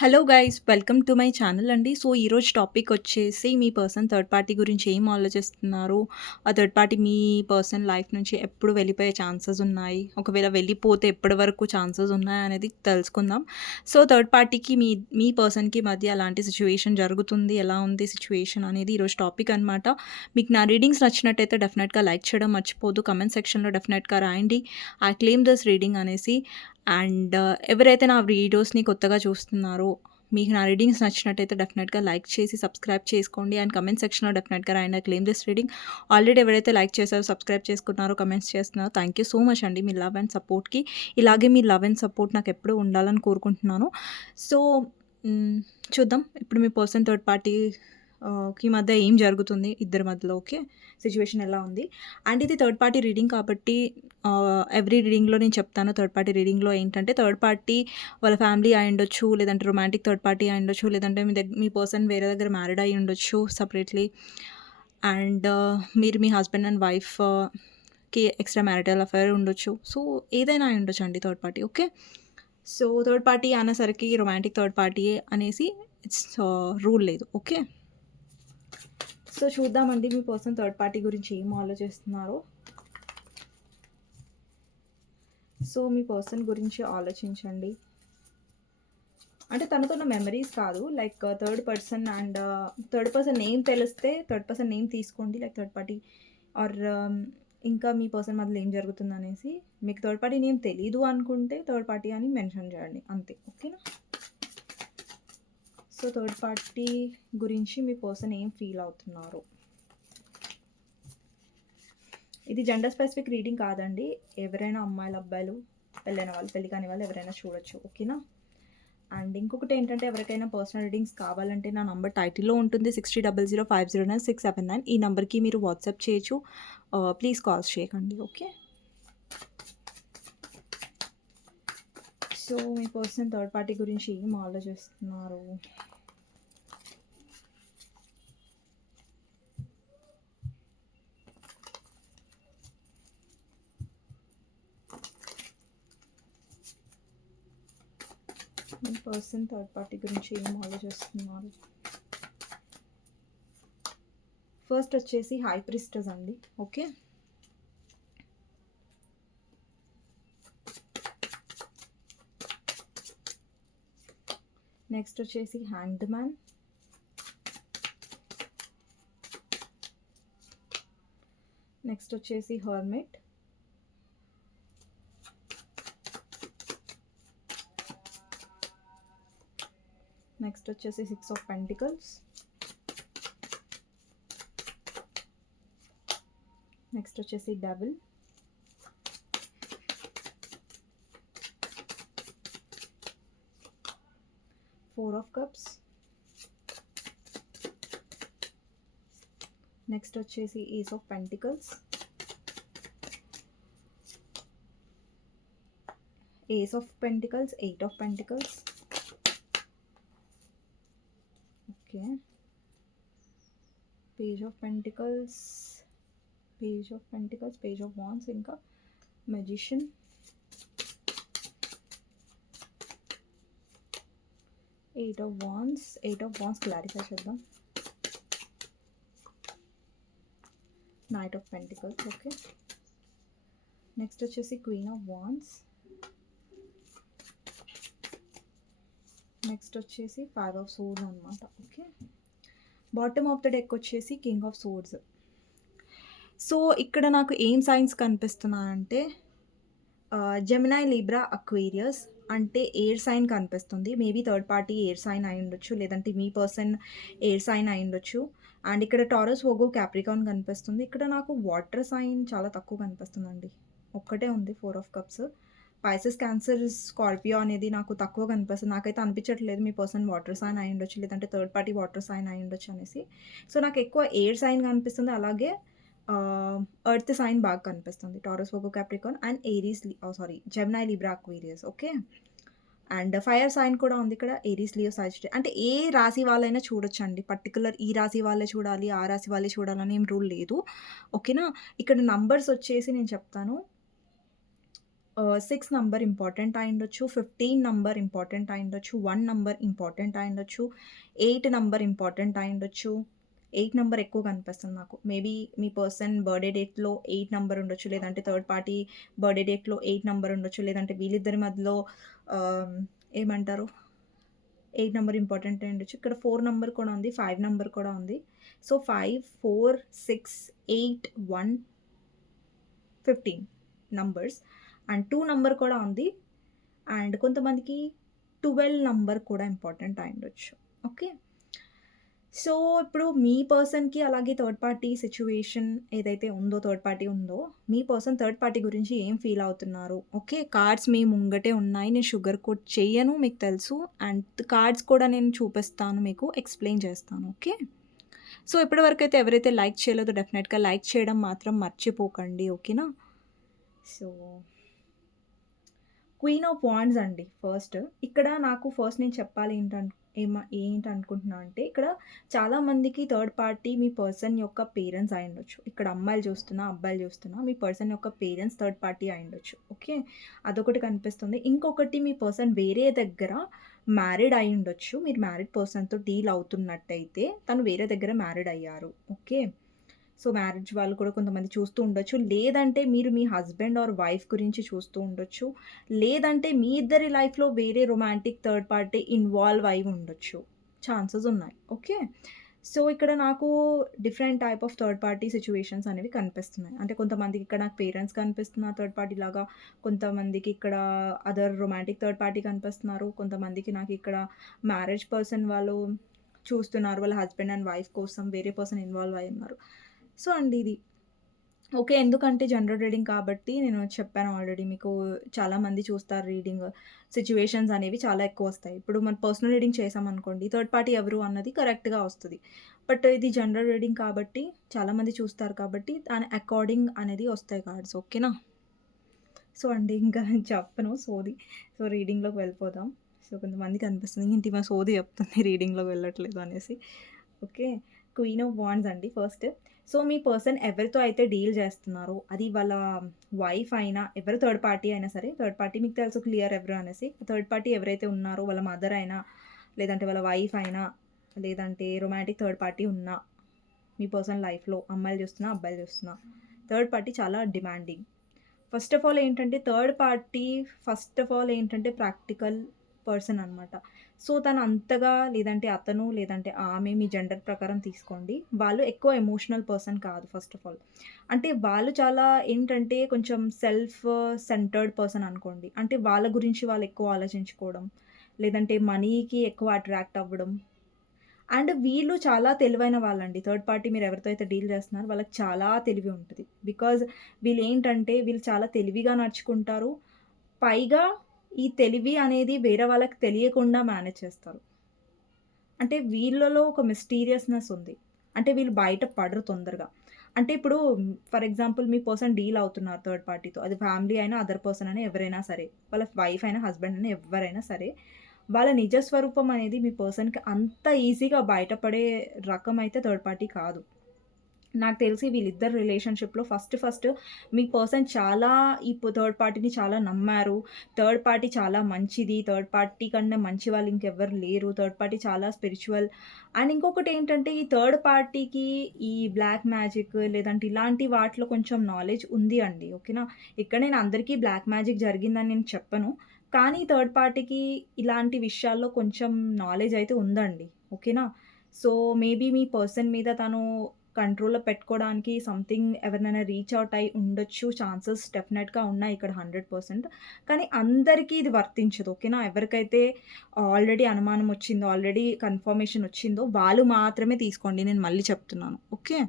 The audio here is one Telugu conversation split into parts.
Hello guys welcome to my channel అండి. సో ఈరోజు టాపిక్ వచ్చేసి మీ పర్సన్ థర్డ్ పార్టీ గురించి ఏం ఆలోచిస్తున్నారు, ఆ థర్డ్ పార్టీ మీ పర్సన్ లైఫ్ నుంచి ఎప్పుడు వెళ్ళిపోయే ఛాన్సెస్ ఉన్నాయి, ఒకవేళ వెళ్ళిపోతే ఎప్పటి వరకు ఛాన్సెస్ ఉన్నాయి అనేది తెలుసుకుందాం. సో థర్డ్ పార్టీకి మీ పర్సన్కి మధ్య అలాంటి సిచ్యువేషన్ జరుగుతుంది, ఎలా ఉంది సిచ్యువేషన్ అనేది ఈరోజు టాపిక్ అనమాట. మీకు నా రీడింగ్స్ నచ్చినట్టయితే డెఫినెట్గా లైక్ చేయడం మర్చిపోదు. కమెంట్ సెక్షన్లో డెఫినెట్గా రాయండి ఐ క్లెయిమ్ దిస్ రీడింగ్ అనేసి. అండ్ ఎవరైతే నా వీడియోస్ని కొత్తగా చూస్తున్నారో, మీకు నా రీడింగ్స్ నచ్చినట్టయితే డెఫినెట్గా లైక్ చేసి సబ్స్క్రైబ్ చేసుకోండి. అండ్ కమెంట్ సెక్షన్లో డెఫినెట్గా రాయండి క్లెయిమ్ దిస్ రీడింగ్. ఆల్రెడీ ఎవరైతే లైక్ చేశారో, సబ్స్క్రైబ్ చేసుకున్నారో, కమెంట్స్ చేస్తున్నారో, థ్యాంక్ యూ సో మచ్ అండి మీ లవ్ అండ్ సపోర్ట్కి. ఇలాగే మీ లవ్ అండ్ సపోర్ట్ నాకు ఎప్పుడూ ఉండాలని కోరుకుంటున్నాను. సో చూద్దాం ఇప్పుడు మీ పర్సన్ థర్డ్ పార్టీ కి మధ్య ఏం జరుగుతుంది, ఇద్దరి మధ్యలో ఓకే సిచ్యువేషన్ ఎలా ఉంది. అండ్ ఇది థర్డ్ పార్టీ రీడింగ్ కాబట్టి ఎవ్రీ రీడింగ్లో నేను చెప్తాను. థర్డ్ పార్టీ రీడింగ్లో ఏంటంటే థర్డ్ పార్టీ వాళ్ళ ఫ్యామిలీ అయి ఉండొచ్చు, లేదంటే రొమాంటిక్ థర్డ్ పార్టీ అయి ఉండొచ్చు, లేదంటే మీ పర్సన్ వేరే దగ్గర మ్యారీడ్ అయి ఉండొచ్చు సపరేట్లీ. అండ్ మీరు మీ హస్బెండ్ అండ్ వైఫ్కి ఎక్స్ట్రా మ్యారిటల్ అఫైర్ ఉండొచ్చు. సో ఏదైనా అయి ఉండొచ్చు అండి third party okay. So third party అనేసరికి రొమాంటిక్ థర్డ్ పార్టీ అనేసి ఇట్స్ రూల్ లేదు ఓకే. సో చూద్దామండి మీ పర్సన్ థర్డ్ పార్టీ గురించి ఏం ఆలోచిస్తున్నారో. సో మీ పర్సన్ గురించి ఆలోచించండి. అంటే తనతో ఉన్న మెమరీస్ కాదు, like third person and third person name తెలిస్తే థర్డ్ పర్సన్ నేమ్ తీసుకోండి, లైక్ థర్డ్ పార్టీ ఆర్ ఇంకా మీ పర్సన్ మధ్యలో ఏం జరుగుతుంది అనేసి. మీకు థర్డ్ పార్టీ నేమ్ తెలీదు అనుకుంటే థర్డ్ పార్టీ అని మెన్షన్ చేయండి అంతే ఓకేనా. సో థర్డ్ పార్టీ గురించి మీ పర్సన్ ఏం ఫీల్ అవుతున్నారు. ఇది జెండర్ స్పెసిఫిక్ రీడింగ్ కాదండి, ఎవరైనా అమ్మాయిలు అబ్బాయిలు పెళ్ళైన వాళ్ళు పెళ్ళి కాని వాళ్ళు ఎవరైనా చూడొచ్చు ఓకేనా. అండ్ ఇంకొకటి ఏంటంటే ఎవరికైనా పర్సనల్ రీడింగ్స్ కావాలంటే నా నంబర్ టైటిల్లో ఉంటుంది 6000509679. ఈ నెంబర్కి మీరు వాట్సాప్ చేయొచ్చు, ప్లీజ్ కాల్స్ చేయకండి ఓకే. సో మీ పర్సన్ థర్డ్ పార్టీ గురించి ఏం ఆలోచిస్తున్నారు. మీ పర్సన్ థర్డ్ పార్టీ గురించి ఏం ఆలోచిస్తున్నారు. ఫస్ట్ వచ్చేసి హై ప్రిస్టెస్ అండి ఓకే. నెక్స్ట్ వచ్చేసి హ్యాంగ్డ్ మ్యాన్. నెక్స్ట్ వచ్చేసి హర్మిట్. నెక్స్ట్ వచ్చేసి 6 of Pentacles. నెక్స్ట్ వచ్చేసి double. Four of Cups. Next వచ్చేసి Ace of Pentacles. Ace of Pentacles, 8 of Pentacles. Okay, page of pentacles, page of pentacles, page of wands, ఇంకా magician. Eight of wands clarify చేద్దాం. Knight of pentacles okay. Next వచ్చేసి క్వీన్ ఆఫ్ వాండ్స్. నెక్స్ట్ వచ్చేసి 5 of Swords అనమాట okay. Bottom of the deck వచ్చేసి కింగ్ ఆఫ్ సోర్డ్స్. సో ఇక్కడ నాకు ఏం సైన్స్ కనిపిస్తున్నాయంటే జెమినై, లిబ్రా, అక్వేరియస్ అంటే ఎయిర్ సైన్ కనిపిస్తుంది. Maybe third party air sign అయి ఉండొచ్చు, లేదంటే మీ పర్సన్ ఎయిర్ సైన్ అయి ఉండొచ్చు. అండ్ ఇక్కడ టారస్, వోగో, క్యాప్రికాన్ కనిపిస్తుంది. ఇక్కడ నాకు వాటర్ సైన్ చాలా తక్కువ కనిపిస్తుందండి, ఒక్కటే ఉంది 4 of Cups. Pisces, cancer, Scorpio అనేది నాకు తక్కువ కనిపిస్తుంది. నాకైతే అనిపించట్లేదు మీ పర్సన్ వాటర్ సైన్ అయి ఉండొచ్చు, లేదంటే థర్డ్ పార్టీ వాటర్ సైన్ అయి ఉండొచ్చు అనేసి. సో నాకు ఎక్కువ ఎయిర్ సైన్ కనిపిస్తుంది, అలాగే ఎర్త్ సైన్ బాగా కనిపిస్తుంది. Taurus, Virgo, Capricorn and Aries, Gemini, Libra, Aquarius okay. And fire sign కూడా ఉంది ఇక్కడ, ఏరీస్, లియో, సాజిటేరియస్. అంటే ఏ రాశి వాళ్ళైనా చూడొచ్చు అండి, పర్టికులర్ ఈ రాశి వాళ్ళే చూడాలి, ఆ రాశి వాళ్ళే చూడాలని ఏం రూల్ లేదు ఓకేనా. ఇక్కడ నంబర్స్ వచ్చేసి నేను చెప్తాను, 6 నంబర్ ఇంపార్టెంట్ అయ్యుండొచ్చు. 15 నంబర్ ఇంపార్టెంట్ అయ్యుండొచ్చు. 1 నంబర్ ఇంపార్టెంట్ అయ్యుండొచ్చు. 8 నంబర్ ఇంపార్టెంట్ అయ్యుండొచ్చు. 8 నంబర్ ఎక్కువ కనిపిస్తుంది నాకు. మేబీ మీ పర్సన్ బర్త్‌డే డేట్‌లో 8 నంబర్ ఉండొచ్చు. లేదంటే థర్డ్ పార్టీ బర్త్‌డే డేట్‌లో 8 నంబర్ ఉండొచ్చు. లేదంటే వీళ్ళిద్దరి మధ్యలో ఆహ్, ఏమంటారు 8 నంబర్ ఇంపార్టెంట్ అయ్యుండొచ్చు. ఇక్కడ 4 నంబర్ కూడా ఉంది. 5 నంబర్ కూడా ఉంది. సో, 5, 4, 6, 8, 1, 15 నంబర్స్ అండ్ 2 నంబర్ కూడా ఉంది. అండ్ కొంతమందికి 12 నంబర్ కూడా ఇంపార్టెంట్ అయ్యుండొచ్చు. ఓకే. సో, ఇప్పుడు మీ పర్సన్‌కి అలాగే థర్డ్ పార్టీ సిట్యుయేషన్ ఏదైతే ఉందో, థర్డ్ పార్టీ ఉందో, మీ పర్సన్ థర్డ్ పార్టీ గురించి ఏం ఫీల్ అవుతున్నారు? ఓకే. కార్డ్స్ మీ ముంగటే ఉన్నాయి. నేను షుగర్ కోట్ చెయ్యను మీకు తెలుసు. అండ్ కార్డ్స్ కూడా నేను చూపిస్తాను మీకు. ఎక్స్‌ప్లెయిన్ చేస్తాను. ఓకే. సో, ఇప్పటి వరకైతే ఎవరైతే లైక్ చేయలేదో డెఫినెట్‌గా లైక్ చేయడం మాత్రం మర్చిపోకండి. ఓకేనా? సో, క్వీన్ ఆఫ్ వాండ్స్ అండి ఫస్ట్. ఇక్కడ నాకు ఫస్ట్ నేను చెప్పాలి ఏంటనుకుంటున్నా అంటే, ఇక్కడ చాలామందికి థర్డ్ పార్టీ మీ పర్సన్ యొక్క పేరెంట్స్ అయ్యుండొచ్చు. ఇక్కడ అమ్మాయిలు చూస్తున్నా, అబ్బాయిలు చూస్తున్నా మీ పర్సన్ యొక్క పేరెంట్స్ థర్డ్ పార్టీ అయ్యుండొచ్చు. ఓకే. అదొకటి కనిపిస్తుంది. ఇంకొకటి మీ పర్సన్ వేరే దగ్గర మ్యారీడ్ అయ్యుండొచ్చు. మీరు మ్యారీడ్ పర్సన్‌తో డీల్ అవుతున్నట్టయితే, తను వేరే దగ్గర మ్యారీడ్ అయ్యారు. ఓకే. సో, మ్యారేజ్ వాళ్ళు కూడా కొంతమంది చూస్తూ ఉండొచ్చు. లేదంటే మీరు మీ హస్బెండ్ ఆర్ వైఫ్ గురించి చూస్తూ ఉండొచ్చు. లేదంటే మీ ఇద్దరి లైఫ్‌లో వేరే రొమాంటిక్ థర్డ్ పార్టీ ఇన్వాల్వ్ అయ్యి ఉండొచ్చు. ఛాన్సెస్ ఉన్నాయి. ఓకే. సో, ఇక్కడ నాకు different type of third party situations అనేవి కనిపిస్తున్నాయి. అంటే కొంతమందికి ఇక్కడ నాకు పేరెంట్స్ కనిపిస్తున్నారు థర్డ్ పార్టీ లాగా. కొంతమందికి ఇక్కడ అదర్ రొమాంటిక్ థర్డ్ పార్టీ కనిపిస్తున్నారు. కొంతమందికి నాకు ఇక్కడ మ్యారేజ్ పర్సన్ వాళ్ళు చూస్తున్నారు. వాళ్ళ హస్బెండ్ అండ్ వైఫ్ కోసం వేరే పర్సన్ ఇన్వాల్వ్ అయ్యి ఉన్నారు. సో, అండి ఇది. ఓకే. ఎందుకంటే జనరల్ రీడింగ్ కాబట్టి నేను చెప్పాను ఆల్రెడీ మీకు చాలామంది చూస్తారు రీడింగ్. సిట్యుయేషన్స్ అనేవి చాలా ఎక్కువొస్తాయి. ఇప్పుడు మన పర్సనల్ రీడింగ్ చేశామనుకోండి, థర్డ్ పార్టీ ఎవరు అన్నది కరెక్ట్‌గా వస్తది. బట్ ఇది జనరల్ రీడింగ్ కాబట్టి చాలామంది చూస్తారు కాబట్టి దాని అకార్డింగ్ అనేది వస్తాయి కార్డ్స్. ఓకేనా? సో, అండి ఇంకా చెప్పను సోది. సో, రీడింగ్‌లోకి వెళ్ళిపోదాం. సో, కొంతమందికి అనిపిస్తుంది ఏంటి ఈమె సోది చెప్తుంది రీడింగ్‌లోకి వెళ్ళట్లేదు అనేసి. ఓకే. క్వీన్ ఆఫ్ వాండ్స్ అండి ఫస్ట్. సో, మీ పర్సన్ ఎవరితో అయితే డీల్ చేస్తున్నారో, అది వాళ్ళ వైఫ్ అయినా, ఎవరు థర్డ్ పార్టీ అయినా సరే, థర్డ్ పార్టీ మీకు తెలుసు క్లియర్ ఎవరు అనేసి. థర్డ్ పార్టీ ఎవరైతే ఉన్నారో వాళ్ళ మదర్ అయినా, లేదంటే వాళ్ళ వైఫ్ అయినా, లేదంటే రొమాంటిక్ థర్డ్ పార్టీ ఉన్నా, మీ పర్సన్ లైఫ్‌లో అమ్మాయిలు చూస్తున్నా, అబ్బాయిలు చూస్తున్నా, థర్డ్ పార్టీ చాలా డిమాండింగ్. ఫస్ట్ ఆఫ్ ఆల్ ఏంటంటే ప్రాక్టికల్ పర్సన్ అనమాట. సో, తను అంతగా లేదంటే అతను, లేదంటే ఆమె మీ జెండర్ ప్రకారం తీసుకోండి. వాళ్ళు ఎక్కువ ఎమోషనల్ పర్సన్ కాదు ఫస్ట్ ఆఫ్ ఆల్. అంటే వాళ్ళు చాలా ఏంటంటే కొంచెం సెల్ఫ్ సెంటర్డ్ పర్సన్ అనుకోండి. అంటే వాళ్ళ గురించి వాళ్ళు ఎక్కువ ఆలోచించుకోవడం, లేదంటే మనీకి ఎక్కువ అట్రాక్ట్ అవ్వడం. అండ్ వీళ్ళు చాలా తెలివైన వాళ్ళండి. థర్డ్ పార్టీ మీరు ఎవరితో అయితే డీల్ చేస్తున్నారో వాళ్ళకి చాలా తెలివి ఉంటది. బికాజ్ వీళ్ళేంటంటే వీళ్ళు చాలా తెలివిగా నడుచుకుంటారు. పైగా ఈ తెలివి అనేది వేరే వాళ్ళకి తెలియకుండా మేనేజ్ చేస్తారు. అంటే వీళ్ళలో ఒక మిస్టీరియస్‌నెస్ ఉంది. అంటే వీళ్ళు బయట పడరు తొందరగా. అంటే ఇప్పుడు for example me person deal అవుతున్నారు థర్డ్ పార్టీతో. అది ఫ్యామిలీ అయినా, అదర్ పర్సన్ అయినా ఎవరైనా సరే. వాళ్ళ వైఫ్ అయినా, హస్బెండ్ అయినా ఎవ్వరైనా సరే. వాళ్ళ నిజ స్వరూపం అనేది మీ పర్సన్‌కి అంత ఈజీగా బయటపడే రకం అయితే థర్డ్ పార్టీ కాదు. నాకు తెలిసి వీళ్ళిద్దరి రిలేషన్‌షిప్‌లో ఫస్ట్ మీ పర్సన్ చాలా థర్డ్ పార్టీని చాలా నమ్మారు. థర్డ్ పార్టీ చాలా మంచిది. థర్డ్ పార్టీ కన్నా మంచి వాళ్ళు ఇంకెవ్వరు లేరు. థర్డ్ పార్టీ చాలా స్పిరిచ్యువల్. అండ్ ఇంకొకటేంటంటే ఈ థర్డ్ పార్టీకి ఈ బ్లాక్ మ్యాజిక్ లేదంటే ఇలాంటి వాటిలో కొంచెం నాలెడ్జ్ ఉంది అండి. ఓకేనా? ఇక్కడ నేను అందరికీ బ్లాక్ మ్యాజిక్ జరిగిందని నేను చెప్పను. కానీ థర్డ్ పార్టీకి ఇలాంటి విషయాల్లో కొంచెం నాలెడ్జ్ అయితే ఉందండి. ఓకేనా? సో, మేబీ మీ పర్సన్ మీద తను కంట్రోల్‌లో పెట్టుకోవడానికి సంథింగ్ ఎవరినైనా రీచ్ ఔట్ అయ్యి ఉండొచ్చు. ఛాన్సెస్ డెఫినెట్‌గా ఉన్నాయి ఇక్కడ 100%. కానీ అందరికీ ఇది వర్తించదు. ఓకేనా? ఎవరికైతే ఆల్రెడీ అనుమానం వచ్చిందో, ఆల్రెడీ కన్ఫర్మేషన్ వచ్చిందో వాళ్ళు మాత్రమే తీసుకోండి. నేను మళ్ళీ చెప్తున్నాను. ఓకే.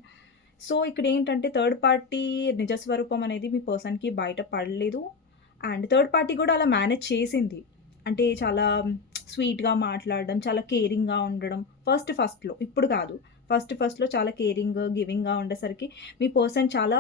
సో, ఇక్కడేంటంటే థర్డ్ పార్టీ నిజ స్వరూపం అనేది మీ పర్సన్‌కి బయట పడలేదు. అండ్ థర్డ్ పార్టీ కూడా అలా మేనేజ్ చేసింది. అంటే చాలా స్వీట్‌గా మాట్లాడడం, చాలా కేరింగ్‌గా ఉండడం ఫస్ట్‌లో ఇప్పుడు కాదు. ఫస్ట్‌లో చాలా కేరింగ్, గివింగ్‌గా ఉండేసరికి మీ పర్సన్ చాలా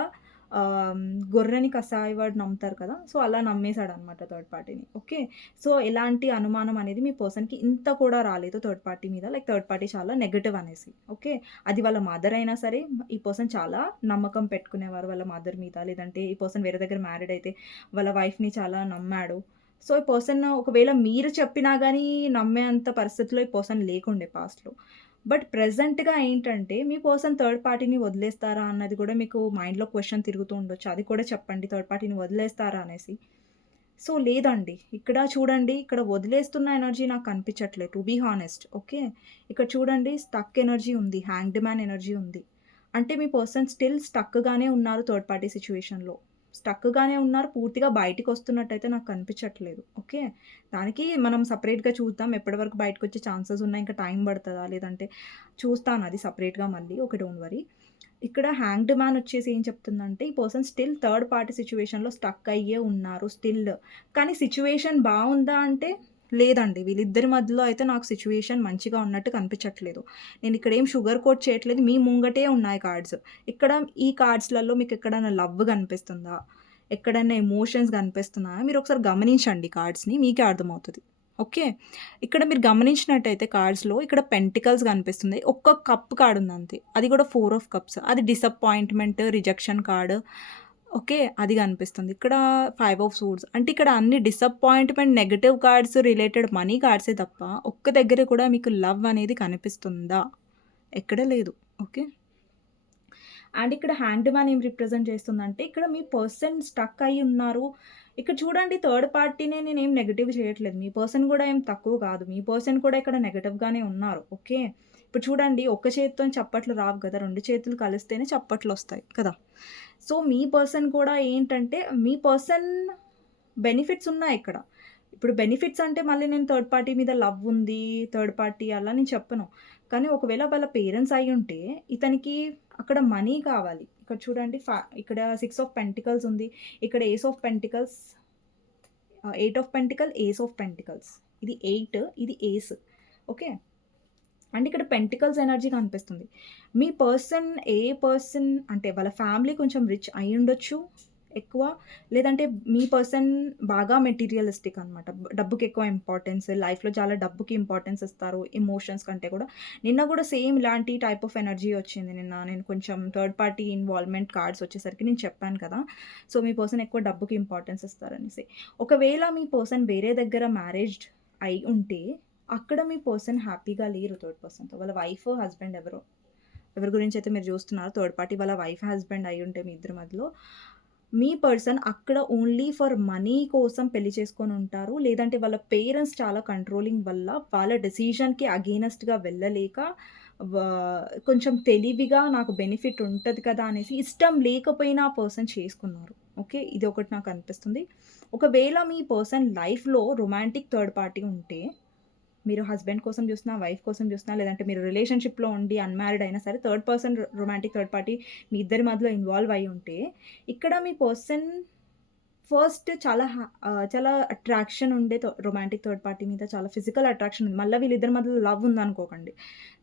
ఆహ్, గొర్రెని కసాయివాడు నమ్ముతారు కదా! సో, అలా నమ్మేసాడనమాట థర్డ్ పార్టీని. ఓకే. సో, ఎలాంటి అనుమానం అనేది మీ పర్సన్‌కి ఇంత కూడా రాలేదు థర్డ్ పార్టీ మీద. లైక్ థర్డ్ పార్టీ చాలా నెగెటివ్ అనేసి. ఓకే. అది వాళ్ళ మదర్ అయినా సరే, ఈ పర్సన్ చాలా నమ్మకం పెట్టుకునేవారు వాళ్ళ మదర్ మీద. లేదంటే ఈ పర్సన్ వేరే దగ్గర మ్యారీడ్ అయితే వాళ్ళ వైఫ్‌ని చాలా నమ్మాడు. సో, ఈ పర్సన్ ఒకవేళ మీరు చెప్పినా గాని నమ్మేంత పరిస్థితిలో ఈ పర్సన్ లేకుండే పాస్ట్‌లో. బట్ ప్రెజెంట్‌గా ఏంటంటే, మీ పర్సన్ థర్డ్ పార్టీని వదిలేస్తారా అన్నది కూడా మీకు మైండ్‌లో క్వెషన్ తిరుగుతూ ఉండొచ్చు. అది కూడా చెప్పండి థర్డ్ పార్టీని వదిలేస్తారా అనేసి. సో, లేదండి. ఇక్కడ చూడండి, ఇక్కడ వదిలేస్తున్న ఎనర్జీ నాకు కనిపించట్లేదు టు బీ హానెస్ట్. ఓకే. ఇక్కడ చూడండి స్టక్ ఎనర్జీ ఉంది. హ్యాంగ్డ్ మ్యాన్ ఎనర్జీ ఉంది. అంటే మీ పర్సన్ స్టిల్ స్టక్‌గానే ఉన్నారు థర్డ్ పార్టీ సిట్యుయేషన్‌లో. స్టక్‌గానే ఉన్నారు. పూర్తిగా బయటికొస్తున్నట్టయితే నాకు కనిపించట్లేదు. ఓకే. దానికి మనం సెపరేట్‌గా చూద్దాం. ఎప్పటి వరకు బయటకొచ్చే ఛాన్సెస్ ఉన్నాయి. ఇంకా టైం పడతదా? లేదంటే చూస్తాను అది సెపరేట్‌గా మళ్ళీ. ఓకే. Don't worry. ఇక్కడ హ్యాంగ్డ్ మ్యాన్ వచ్చేసి ఏం చెప్తుందంటే, ఈ పర్సన్ స్టిల్ థర్డ్ పార్టీ సిట్యుయేషన్‌లో స్టక్ అయ్యే ఉన్నారు స్టిల్. కానీ సిట్యుయేషన్ బావుందా అంటే లేదండి. వీళ్ళిద్దరి మధ్యలో అయితే నాకు సిట్యుయేషన్ మంచిగా ఉన్నట్టు కనిపించట్లేదు. నేనిక్కడ ఏం షుగర్ కోట్ చేయట్లేదు. మీ ముంగటే ఉన్నాయి కార్డ్స్. ఇక్కడ ఈ కార్డ్స్‌లలో మీకెక్కడైనా లవ్ కనిపిస్తుందా? ఎక్కడైనా ఎమోషన్స్ కనిపిస్తున్నాయా? మీరొకసారి గమనించండి కార్డ్స్‌ని. మీకే అర్థమవుతది. ఓకే. ఇక్కడ మీరు గమనించినట్టయితే కార్డ్స్‌లో ఇక్కడ పెంటికల్స్ కనిపిస్తుంది. ఒక్క కప్ కార్డ్ ఉందంతే. అది కూడా 4 ఆఫ్ కప్స్. అది డిసప్పాయింట్‌మెంట్, రిజెక్షన్ కార్డ్. ఓకే. అది కనిపిస్తుంది. ఇక్కడ 5 ఆఫ్ సూట్స్. అంటే ఇక్కడ అన్ని disappointment, negative cards related money కార్డ్సే తప్ప ఒక్క దగ్గర కూడా మీకు లవ్ అనేది కనిపిస్తుందా? ఎక్కడ లేదు. ఓకే. అండ్ ఇక్కడ హ్యాండ్ మ్యాన్ ఏం రిప్రజెంట్ చేస్తుందంటే, ఇక్కడ మీ పర్సన్ స్టక్ అయ్యి ఉన్నారు. ఇక్కడ చూడండి థర్డ్ పార్టీనే నేనేం నెగెటివ్ చేయట్లేదు. మీ పర్సన్ గూడా ఏం తక్కువ కాదు. మీ పర్సన్ కూడా ఇక్కడ నెగెటివ్‌గానే ఉన్నారు. ఓకే. ఇప్పుడు చూడండి ఒక్క చేత్తోని చప్పట్లు రావు గదా! 2 చేతులు కలిస్తేనే చప్పట్లొస్తాయి కదా! సో, మీ పర్సన్ కూడా ఏంటంటే, మీ పర్సన్ బెనిఫిట్స్ ఉన్నాయిక్కడ. ఇప్పుడు బెనిఫిట్స్ అంటే మళ్ళీ నేను థర్డ్ పార్టీ మీద లవ్ ఉంది, థర్డ్ పార్టీ అలా నేను చెప్పను. కానీ ఒకవేళ వాళ్ళ పేరెంట్స్ అయ్యుంటే, ఇతనికి అక్కడ మనీ కావాలి. ఇక్కడ చూడండి ఇక్కడ 6 ఆఫ్ పెంటికల్స్ ఉంది. ఇక్కడ ace of pentacles 8 of pentacle, ace of pentacles. ఇది 8 ఇది ఏస్. ఓకే. అండ్ ఇక్కడ పెంటికల్స్ ఎనర్జీ కనిపిస్తుంది. మీ పర్సన్ ఏ పర్సన్ అంటే వాళ్ళ ఫ్యామిలీ కొంచెం రిచ్ అయ్యుండొచ్చు ఎక్కువ. లేదంటే మీ పర్సన్ బాగా మెటీరియలిస్టిక్ అనమాట. డబ్బుకి ఎక్కువ ఇంపార్టెన్స్. లైఫ్‌లో చాలా డబ్బుకి ఇంపార్టెన్స్ ఇస్తారు. ఎమోషన్స్ కంటే కూడా. నిన్న కూడా సేమ్ ఇలాంటి టైప్ ఆఫ్ ఎనర్జీ వచ్చింది. నిన్న నేను కొంచెం థర్డ్ పార్టీ ఇన్వాల్వ్‌మెంట్ కార్డ్స్ వచ్చేసరికి నేను చెప్పాను కదా! సో, మీ పర్సన్ ఎక్కువ డబ్బుకి ఇంపార్టెన్స్ ఇస్తారనేసి. ఒకవేళ మీ పర్సన్ వేరే దగ్గర మ్యారేజ్డ్ అయి ఉంటే అక్కడ మీ పర్సన్ హ్యాపీగా లేరు థర్డ్ పర్సన్‌తో. వాళ్ళ వైఫ్, హస్బెండ్ ఎవరి గురించైతే మీరు చూస్తున్నారో థర్డ్ పార్టీ వాళ్ళ వైఫ్, హస్బెండ్ అయ్యుంటే మీ ఇద్దరి మధ్యలో, మీ పర్సన్ అక్కడ ఓన్లీ ఫర్ మనీ కోసం పెళ్లి చేసుకొనుంటారు. లేదంటే వాళ్ళ పేరెంట్స్ చాలా కంట్రోలింగ్ వల్ల వాళ్ళ డెసిషన్‌కి అగెయినెస్ట్‌గా వెళ్ళలేక వా కొంచెం తెలివిగా నాకు బెనిఫిట్ ఉంటది కదా! అనేసి ఇష్టం లేకపోయినా ఆ పర్సన్ చేసుకున్నారు. ఓకే. ఇదొకటి నాకు అనిపిస్తుంది. ఒకవేళ మీ పర్సన్ లైఫ్‌లో రొమాంటిక్ థర్డ్ పార్టీ ఉంటే మీరు హస్బెండ్ కోసం చూసినా, వైఫ్ కోసం చూసినా, లేదంటే మీరు రిలేషన్‌షిప్‌లో ఉండి అన్‌మ్యారిడ్ అయినా సరే third person romantic third party మీ ఇద్దరి మధ్యలో ఇన్వాల్వ్ అయ్యి ఉంటే, ఇక్కడ మీ పర్సన్ ఫస్ట్ చాలా అట్రాక్షన్ ఉండే రొమాంటిక్ థర్డ్ పార్టీ మీద చాలా ఫిజికల్ అట్రాక్షన్ ఉంది. మళ్ళా వీళ్ళిద్దరి మధ్యలో లవ్ ఉందనుకోకండి.